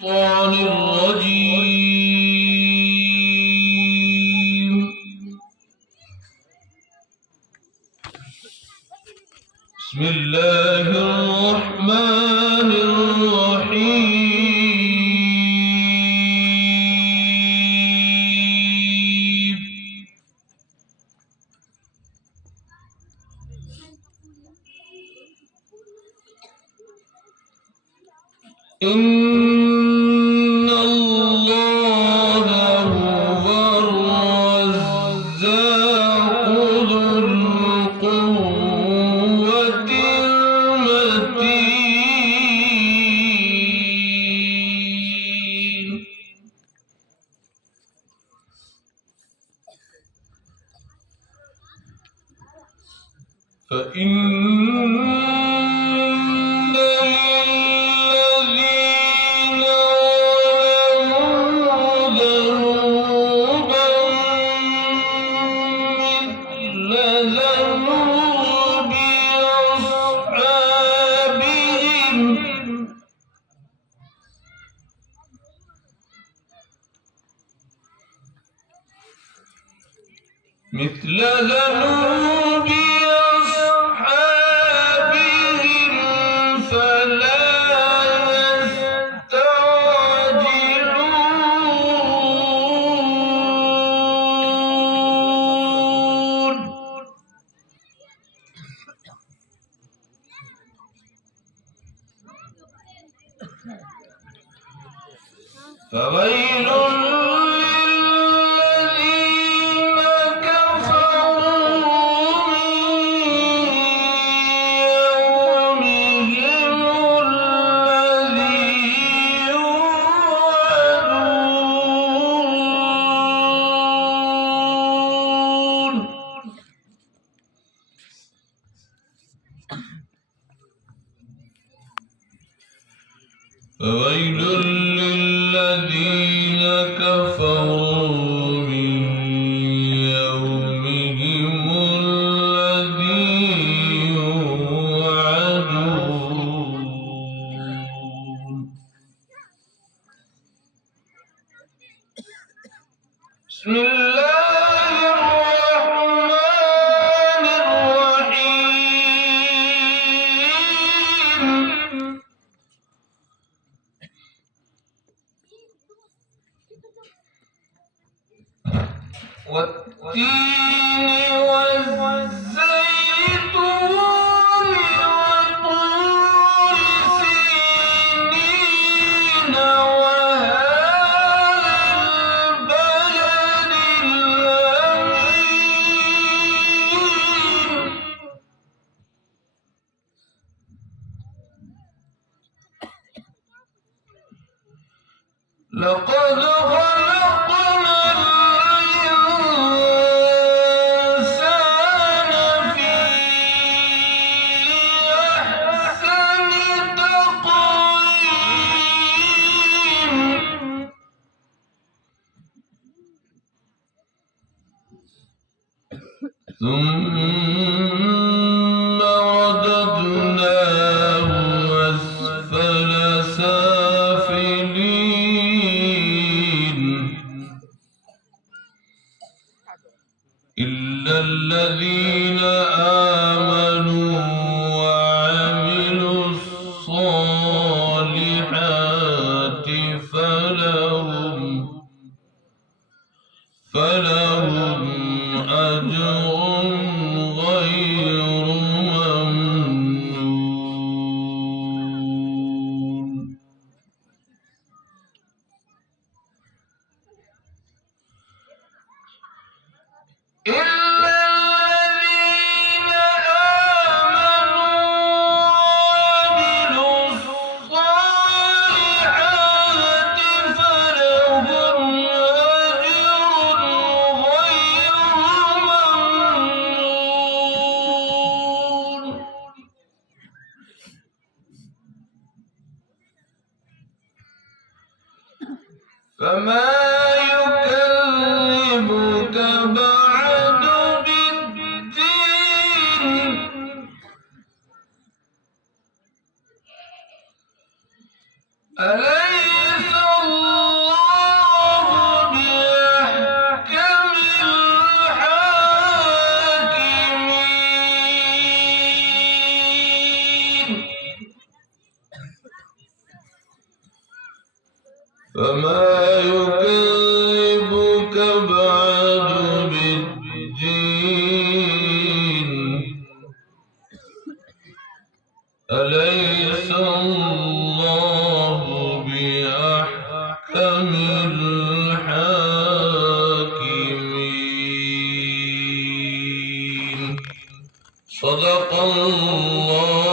الشيطان الرجيم. بسم الله الرحمن الرحيم. إن الله هو الرزاق ذو القوة المتين. فإن للذين ظلموا ذنوبا مثل ذنوب أصحابهم فلا يستعجلون. فويل للذين كفروا من يومهم الذي يوعدون. فويل للذين كفروا من يومهم الذي يوعدون. بسم الله الرحمن الرحيم. والتين والزيتون وطور سينين وهذا البلد الأمين. لقد خلقنا الإنسان في أحسن تقويم. ثم رددناه أسفل سافلين إلا الذين آمنوا وعملوا الصالحات فلهم أجر غير ممنون. إلا الذين آمنوا وعملوا الصالحات فلهم أجر غير ممنون. فما يكذبك بعد بالدين. أليس فما يكذبك بعد بالدين أليس الله بأحكم الحاكمين صدق الله